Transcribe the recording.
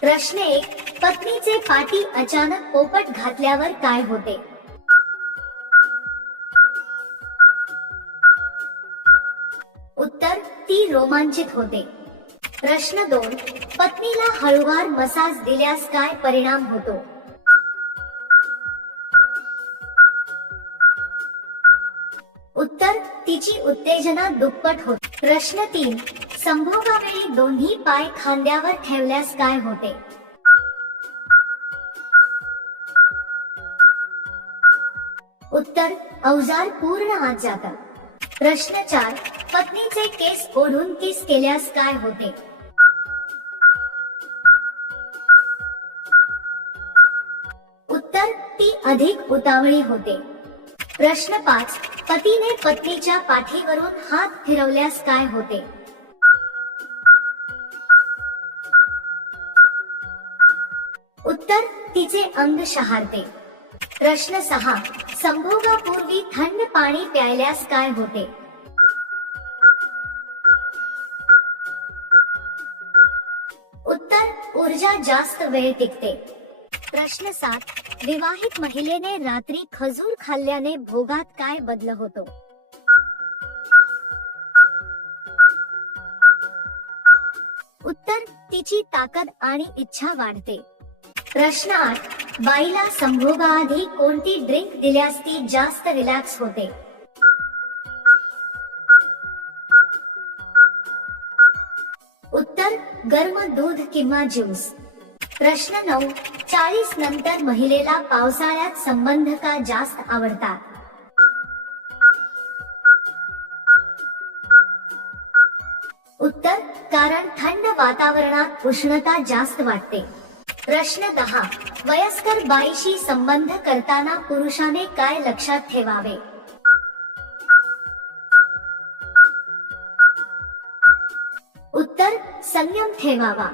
प्रश्न 1. पत्नीचे पाठी अचानक पोपट घातल्यावर काय होते? उत्तर: ती रोमांचित होते. प्रश्न 2. पत्नीला हळूवार मसाज दिल्यास काय परिणाम होतो? उत्तर: तिची उत्तेजना दुप्पट होते. प्रश्न 3. संभोगावेळी दोन्ही पाय खांद्यावर ठेवल्यास काय होते? उत्तर: अवजार पूर्ण आत जातं. प्रश्न 4. पत्नीचे केस ओढून किस केल्यास काय होते? उत्तर: ती अधिक उतावळी होते. प्रश्न 5. पतीने पत्नीच्या पाठीवरून हात फिरवल्यास काय होते? उत्तर: तिचे अंग शहारते. प्रश्न 6. संभोगापूर्वी थंड पाणी प्यायल्यास काय होते? उत्तर: ऊर्जा जास्त वेळ टिकते. प्रश्न 7. विवाहित महिलेने रात्री खजूर खाल्ल्याने भोगात काय बदल होतो? उत्तर: तिची ताकद आणि इच्छा वाढते. प्रश्न 8. बाईला संभोगाआधी कोणती ड्रिंक दिल्यास ती जास्त रिलॅक्स होते? उत्तर: गरम दूध किंवा ज्यूस. प्रश्न 9. 40 नंतर महिलेला पावसाळ्यात संबंध का जास्त आवडतात? उत्तर: कारण थंड वातावरणात उष्णता जास्त वाटते. प्रश्न 10. वयस्कर बाईशी संबंध करताना पुरुषाने काय लक्षात ठेवावे? उत्तर: संयम ठेवावा.